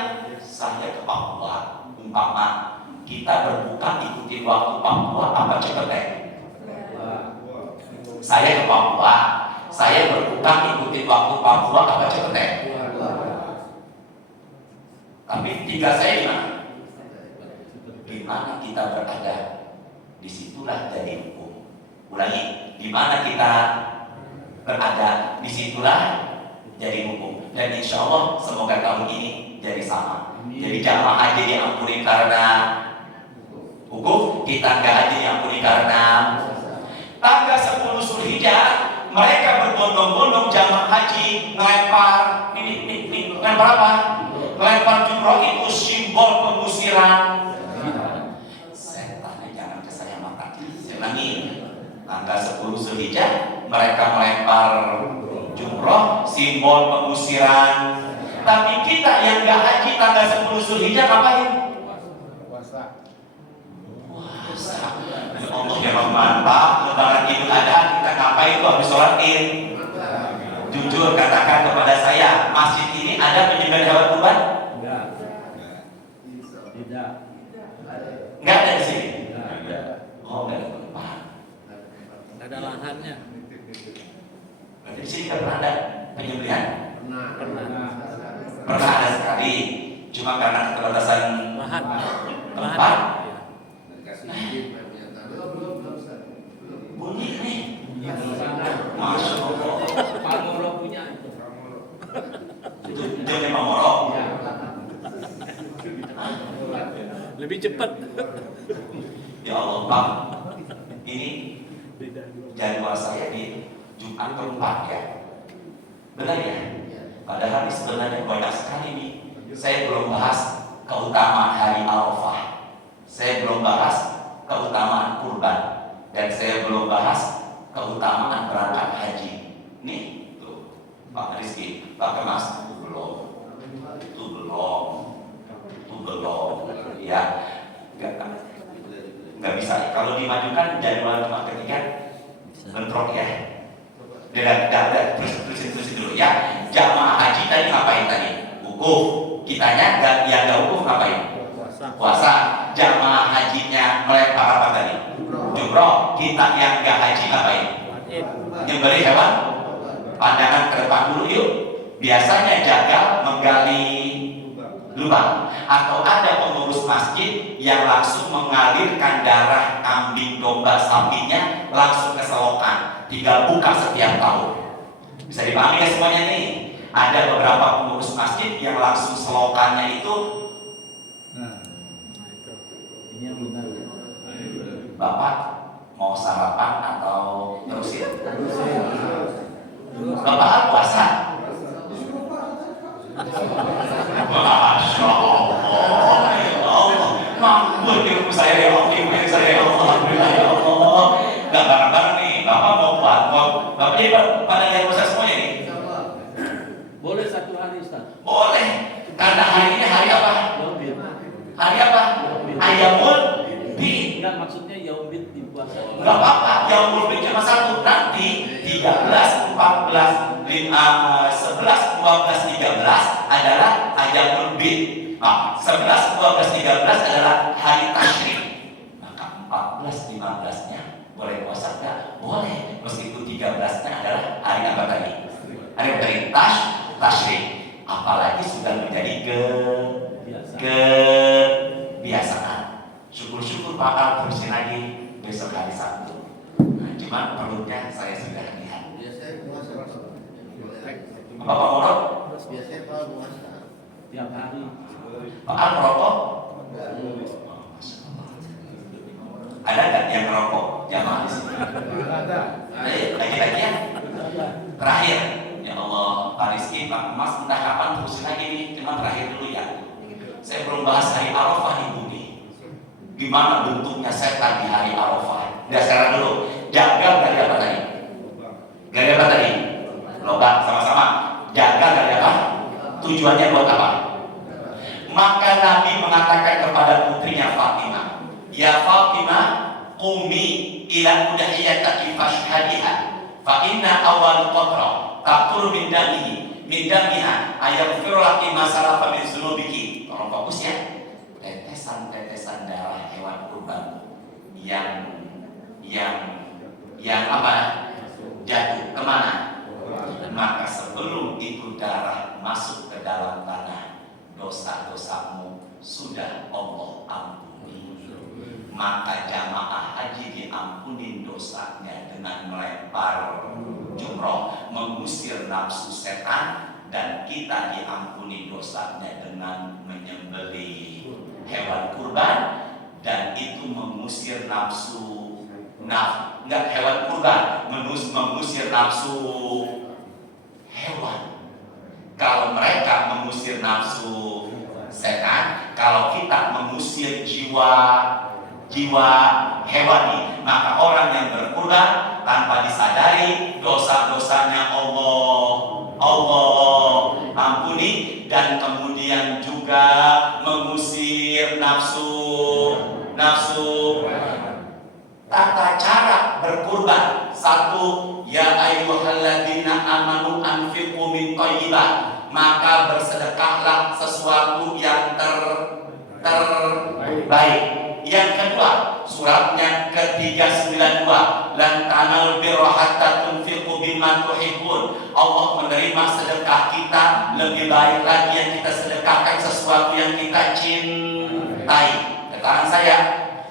Saya ke Papua, umpama kita berbuka ikutin waktu Papua apa Cipete? Saya ke Papua, saya berbuka ikutin waktu Papua apa Cipete? Tapi tinggal saya di mana? Di mana kita berada, disitulah jadi hukum. Ulangi, di mana kita berada, disitulah jadi hukum. Dan insya Allah semoga tahun ini jadi sama. Jadi jamaah haji diampuni karena hukum, kita nggak haji diampuni karena. Tanggal 10 Zulhijjah mereka berbondong-bondong jamaah haji ngelempar ini ngelempar apa? Ngelempar jumroh itu simbol pengusiran. Setannya jangan ke saya mata. Ulangi. tanggal 10 Zulhijjah mereka melempar jumroh, simbol pengusiran. Tapi kita yang gak haji tanggal 10 Zulhijjah ngapain? Puasa. Ya Allah, ya mantap. Lebaran Idul Adha kita ngapain tuh habis sholat Id? Jujur katakan kepada saya, masjid ini ada penyembelihan hewan kurban? Enggak. Tidak. Enggak ada di sini. Enggak ada. Oh, enggak ada tempat. Enggak ada lahannya. Berarti di sini nggak pernah ada penyembelihan? Pernah. Pernah ada sekali. Cuma karena keterbatasan Lahan. tempat. Iya. Bunyi nih. Masya Masya Allah. Pak Moro punya itu. Itu dia memang morok. Lebih cepat. Ya Allah Pak, ini jadwal saya di Jumat keempat ya. Benar ya? Padahal sebenarnya banyak sekali nih. Saya belum bahas keutamaan hari Arafah. Saya belum bahas keutamaan kurban. Dan saya belum bahas keutamaan berangkat haji. Nih, tuh Pak Rizky, Pak Kemas, itu belum. Ya, nggak bisa. Kalau dimajukan jadwal Jumat ketiga, bentrok ya. Terusin dulu ya. Jamaah haji tadi ngapain tadi? Wukuf. Kitanya yang nggak wukuf ngapain? Puasa. Jamaah hajinya melempar apa tadi? Jumroh. Kita yang nggak haji ngapain? Nyembelih hewan. Pandangan ke depan dulu yuk. Biasanya jagal menggali lubang, atau ada pengurus masjid yang langsung mengalirkan darah kambing, domba, sapinya langsung ke selokan, tinggal buka setiap tahun. Bisa dipahami ya semuanya nih? Ada beberapa pengurus masjid yang langsung selokannya itu. Ini yang benar. Bapak mau sarapan atau terusin? Bapak puasa? Masya Allah, ya Allah, mampun ilmu saya ya Allah, ilmu saya ya Allah, alhamdulillah ya Allah. Gak bareng-bareng nih, Bapak mau Bapak jadi pada lihat puasa semuanya nih? Boleh satu hari Ustaz? Boleh, karena hari ini hari apa? Yaumbit. Hari apa? Ayamul Bid. Enggak, maksudnya Yaumbit di puasa. Gak apa-apa, Yaumul Bid cuma satu. Nanti 13, 14, 11, 12, 13 adalah Ayamul Bid. Nah, 11, 12, 13 adalah hari tasyrik. Maka 14, 15-nya boleh puasa enggak? Boleh. Meskipun 13-nya adalah hari apa tadi? Hari apa tadi? Tasyrik. Apalagi sudah menjadi kebiasaan. Syukur-syukur bakal terusin lagi besok hari Sabtu. Nah, cuma perutnya saya sudah lihat. Bapak Morok? Biasanya kalau puasa tiap hari. Pak merokok? Ada nggak yang merokok? Jamaah di sini? Ada. Lagi-lagi ya. Terakhir, ya Allah, Pak Rizky, Pak Emas, entah kapan terusin lagi nih. Cuma terakhir dulu ya. Saya belum bahas hari Arafah nih Budi. Gimana bentuknya setan di hari Arafah? Dasar dulu. Jagal dari apa tadi? Dari apa tadi? Lobak, sama-sama. Jagal dari apa? Tujuannya buat apa? Maka Nabi mengatakan kepada putrinya Fatimah, ya Fatimah, qumi ila udhiyataki fashhadiha, fa inna awal qatra taqtur min damiha ayaghfiru laki ma salafa min dzunubiki. Tolong fokus ya. Tetesan-tetesan darah hewan kurban yang apa? Jatuh kemana? Maka sebelum itu darah masuk ke dalam tanah, dosa-dosamu sudah Allah ampuni. Maka jamaah haji diampuni dosanya dengan melempar jumroh, mengusir nafsu setan, dan kita diampuni dosanya dengan menyembelih hewan kurban, dan itu mengusir nafsu enggak hewan kurban, mengusir nafsu hewan. Kalau mereka mengusir nafsu setan, kalau kita mengusir jiwa jiwa hewani. Maka orang yang berkurban tanpa disadari dosa-dosanya Allah ampuni, dan kemudian juga mengusir nafsu. Tata cara berkurban: satu, ya ayyuhalladzina amanu anfiqu min thayyibat, maka bersedekahlah sesuatu yang terbaik. Yang kedua, suratnya ke-392, lan tanal birra hatta tunfiqu mimma tuhibbun. Allah menerima sedekah kita lebih baik lagi yang kita sedekahkan sesuatu yang kita cintai. Katakan saya,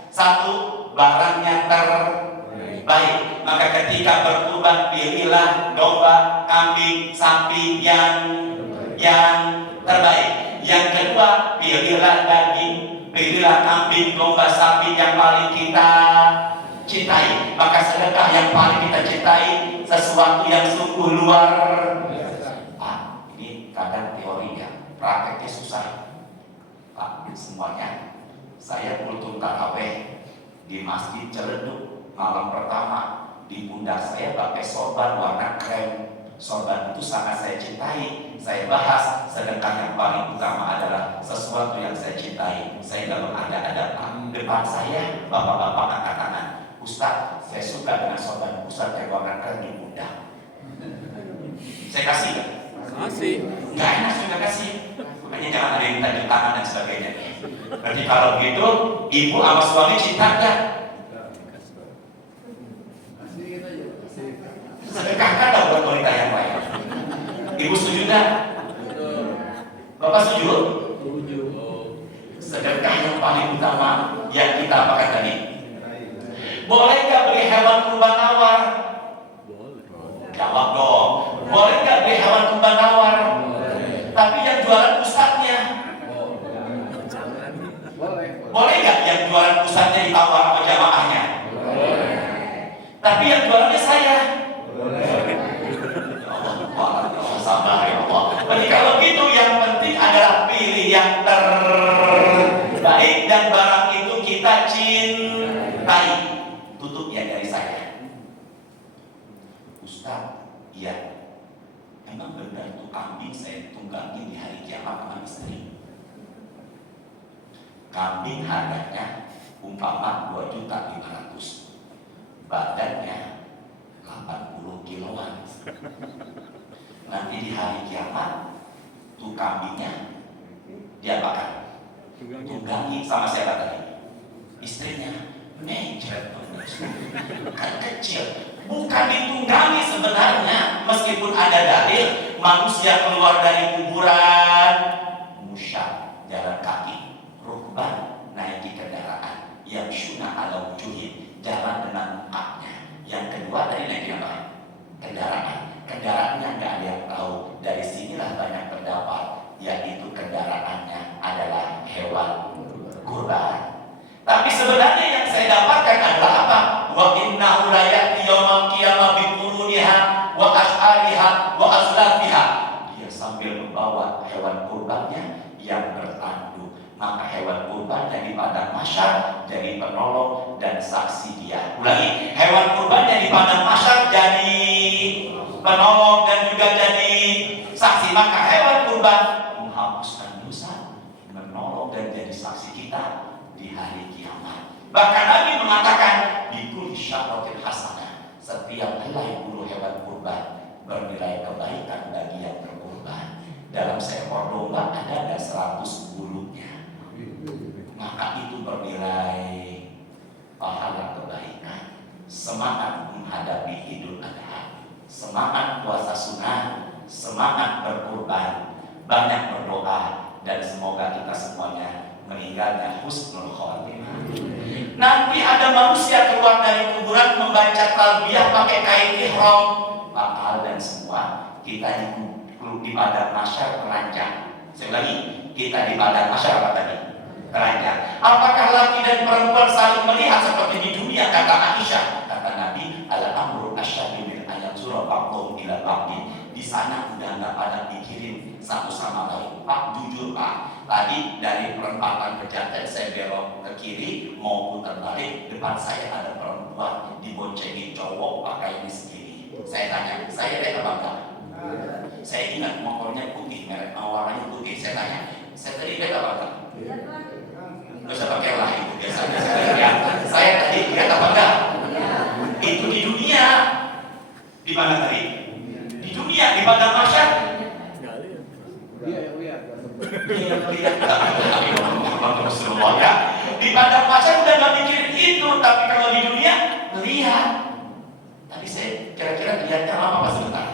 satu, barangnya terbaik. Maka ketika berkurban, pilihlah domba, kambing, sapi yang terbaik. Yang kedua, pilihlah daging, pilihlah kambing, domba, sapi yang paling kita cintai. Maka sedekah yang paling kita cintai sesuatu yang sungguh luar biasa. Pak, ini kadang teori ya, prakteknya susah. Pak, semuanya. Saya kultum taraweh di masjid Ciledug malam pertama, di pundak saya pakai sorban warna krem. Sorban itu sangat saya cintai. Saya bahas sedekah yang paling utama adalah sesuatu yang saya cintai. Saya nggak mengada-ada, Pak. Depan saya bapak-bapak angkat tangan, Ustaz, saya suka dengan sorban Ustaz yang warna krem di pundak. Saya kasih nggak? Kasih. Nggak enak juga kasih. Makanya jangan ada yang minta di tangan dan sebagainya. Berarti kalau begitu, ibu sama suami cinta nggak? Sedekahkan dong buat wanita yang lain. Ibu setuju nggak? Bapak setuju? Sedekah yang paling utama yang kita apakan tadi? Boleh nggak beli hewan kurban tawar? Jawab dong. Boleh nggak beli hewan kurban tawar? Tapi yang jualan pusatnya? Boleh nggak yang jualan pusatnya ditawar sama jamaahnya? Tapi yang jualannya saya? Sabar ya Allah. Jadi kalau gitu yang penting adalah pilih yang terbaik dan barang itu kita cintai. Tutup ya dari saya. Ustaz, iya. Emang benar tuh kambing saya tunggangin di hari kiamat sama istri. Kambing harganya umpama 2.500.000. Badannya 80 kiloan. Nanti di hari kiamat tuh kambingnya dia apakan? Tunggangi sama siapa tadi? Istrinya. Mencret kan kecil. Bukan ditunggangi sebenarnya. Meskipun ada dalil manusia keluar dari kuburan, musyad, jalan kaki, rukban, naiki kendaraan, yang syuna ala wujuhin, jalan dengan mukanya. Yang kedua tadi naiki apa? Kendaraannya nggak ada yang tahu. Dari sinilah banyak pendapat, yaitu kendaraannya adalah hewan kurban. Tapi sebenarnya yang saya dapatkan adalah apa? Wa innahu la ya'ti yaumal qiyamah bi quruniha wa ash'ariha wa aslafiha. Dia sambil membawa hewan kurbannya yang bertanduk. Maka hewan kurbannya di padang mahsyar jadi penolong dan saksi dia. Ulangi, hewan kurbannya di padang mahsyar jadi penolong dan juga jadi saksi. Maka hewan kurban menghapuskan dosa, menolong dan jadi saksi kita di hari kiamat. Bahkan Nabi mengatakan bikul syaratil hasanah, setiap helai bulu hewan kurban bernilai kebaikan bagi yang berkurban. Dalam seekor domba ada 100 bulunya. Maka itu bernilai pahala kebaikan. Semangat menghadapi Idul Adha, semangat puasa sunnah, semangat berkurban, banyak berdoa, dan semoga kita semuanya meninggalnya husnul khotimah. Nanti ada manusia keluar dari kuburan membaca talbiyah pakai kain ihram. Bakal dan semua kita di padang mahsyar teranjang. Saya ulangi, kita di padang mahsyar apa tadi? Teranjang. Apakah laki dan perempuan saling melihat seperti di dunia? Kata Aisyah, kata Nabi, al-amru asyaddu min ayat surah ba'dhum ila ba'dhin. di sana udah nggak pada mikirin satu sama lain. Pak, jujur Pak, tadi dari perempatan Pejaten saya belok ke kiri mau putar balik, depan saya ada perempuan diboncengin cowok pakai ini segini. Saya tanya, saya lihat apa enggak? Saya ingat motornya putih, merek warnanya putih. Saya tanya, saya tadi lihat apa enggak? Nggak usah pakai lah itu biasanya. Saya tadi lihat apa enggak? Itu di dunia. Di mana tadi? Di dunia, di padang mahsyar. Di padang mahsyar udah nggak mikirin itu, tapi kalau di dunia melihat. Tapi saya kira-kira lihatnya lama apa sebentar?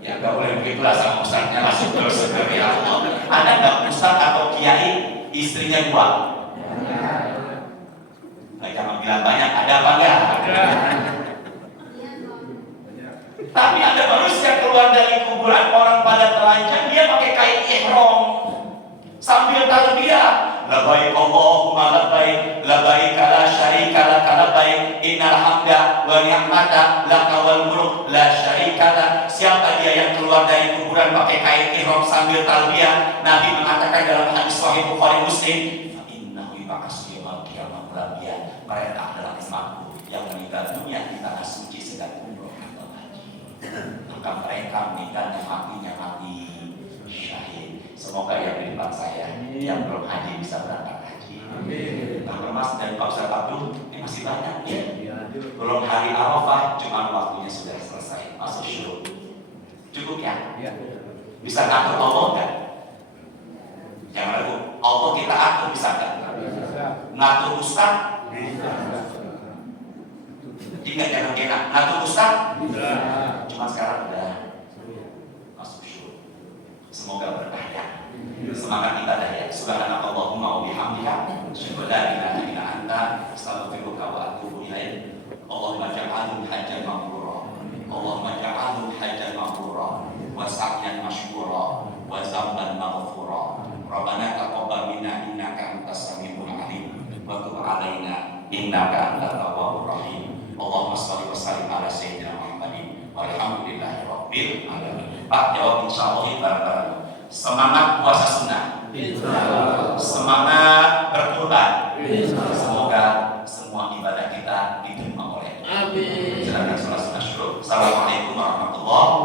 Ya nggak boleh begitulah sama ustaznya langsung terus dari Allah. Ada nggak ustaz atau kiai istrinya dua? Nah, jangan bilang banyak. Ada apa enggak? Tapi ada manusia keluar dari kuburan, orang pada telanjang, dia pakai kain ihram sambil talbiyah. Labbaik Allahumma labbaik, labbaik la syarika lak labbaik, innal hamda wa ni'mata laka wal mulk la syarika lak. Siapa dia yang keluar dari kuburan pakai kain ihram sambil talbiyah? Nabi mengatakan dalam hadis sahih Bukhari Muslim, fa innahu yub'atsu yaumal qiyamah labiyah. Mereka adalah umatku yang meninggal dunia di tanah suci sedang umroh atau haji. Maka mereka meninggalnya mati syahid. Semoga yang di depan saya yang belum haji bisa berangkat haji. Pak Mas dan Pak Ustaz Abdul ini masih banyak ya. Belum hari Arafah, cuma waktunya sudah selesai masuk syuruk. Cukup ya? Bisa ngatur Allah kan? Jangan ragu. Allah kita atur bisa kan? Ngatur Ustaz? Jika jangan enak, ngatur Ustaz? Cuma sekarang udah masuk syuruk. Semoga berkah ya. Semangat ibadah ya. Subhanallahumma wa bihamdika asyhadu an la ilaha illa anta astaghfiruka wa atubu ilaik. Allahumma ja'alhu hajjan mabrura. Allahumma ja'alhu hajjan mabrura wa sa'yan mashkura wa zamban maghfura. Rabbana taqabbal minna innaka antas samiul alim wa tub 'alaina innaka antat tawwabur rahim. Allahumma shalli wa sallim ala sayyidina Muhammadin walhamdulillahi rabbil alamin. Pak jawab insyaallah bareng-bareng. Semangat puasa sunnah. Semangat berkurban. Semoga semua ibadah kita diterima oleh Allah. Amin. Silakan sholat sunnah syuruk. Assalamualaikum warahmatullahi